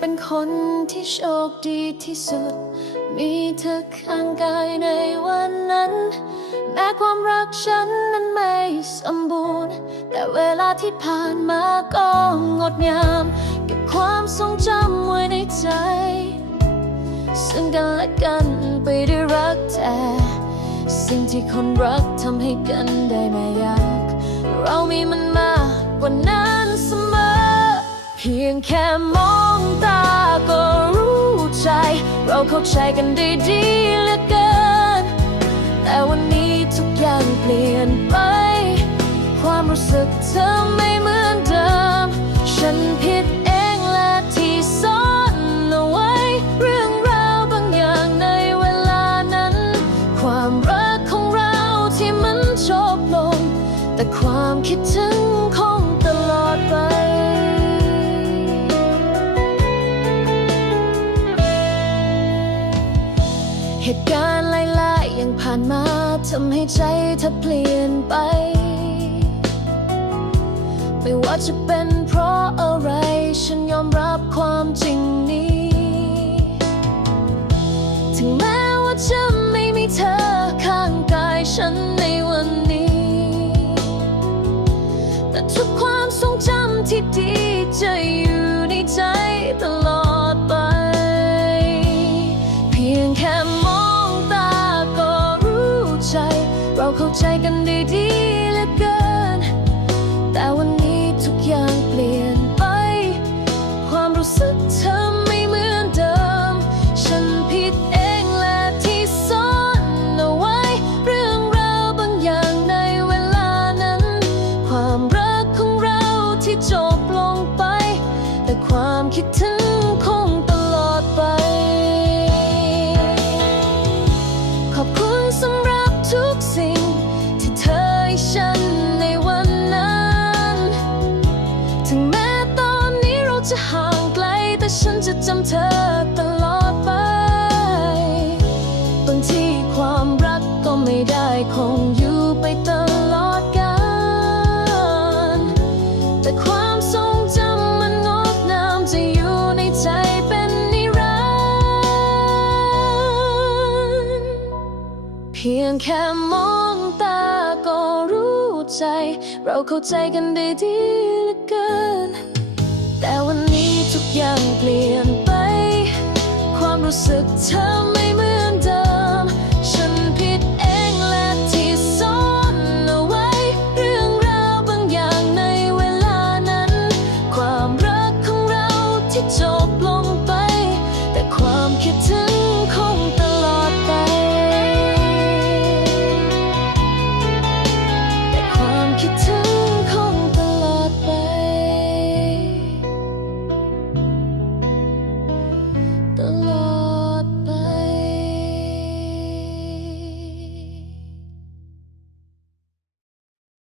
เป็นคนที่โชคดีที่สุด มีเธอข้างกายในวันนั้น แม้ความรักฉันนั้นไม่สมบูรณ์ แต่เวลาที่ผ่านมาก็งดงาม เก็บความทรงจำไว้ในใจ ซึ่งกันและกันไปด้วยรักแท้สิ่งที่คนรักทำให้กันได้ไม่ยาก เรามีมันมากกว่านั้นเสมอ เพียงแค่มอง เราเข้าใจกันได้ดีเหลือเกิน แต่วันนี้ทุกอย่างเปลี่ยนไป ความรู้สึกเธอไม่เหมือนเดิม ฉันผิดเองและที่ซ่อนเอาไว้ เรื่องราวบางอย่างในเวลานั้น ความรักของเราที่มันจบลง แต่ความคิดถึงคง เหตุการณ์หลายๆยังผ่านมาทำให้ใจเธอเปลี่ยนไป ไม่ว่าจะเป็นเพราะอะไร ทุกอย่างเปลี่ยนไป ความรู้สึกเธอไม่เหมือนเดิม ฉันผิดเองและที่ซ่อนเอาไว้ เรื่องราวบางอย่างในเวลานั้น ความรักของเราที่จบลงไป แต่ความคิดถึงคง จะจำเธอตลอดไป บางทีความรักก็ไม่ได้คงอยู่ไปตลอดกาลแต่ความทรงจำมันงดงามจะอยู่ในใจเป็นนิรันดร์เพียงแค่มองตาก็รู้ใจ เราเข้าใจกันได้ดีเหลือเกิน รู้สึกเธอ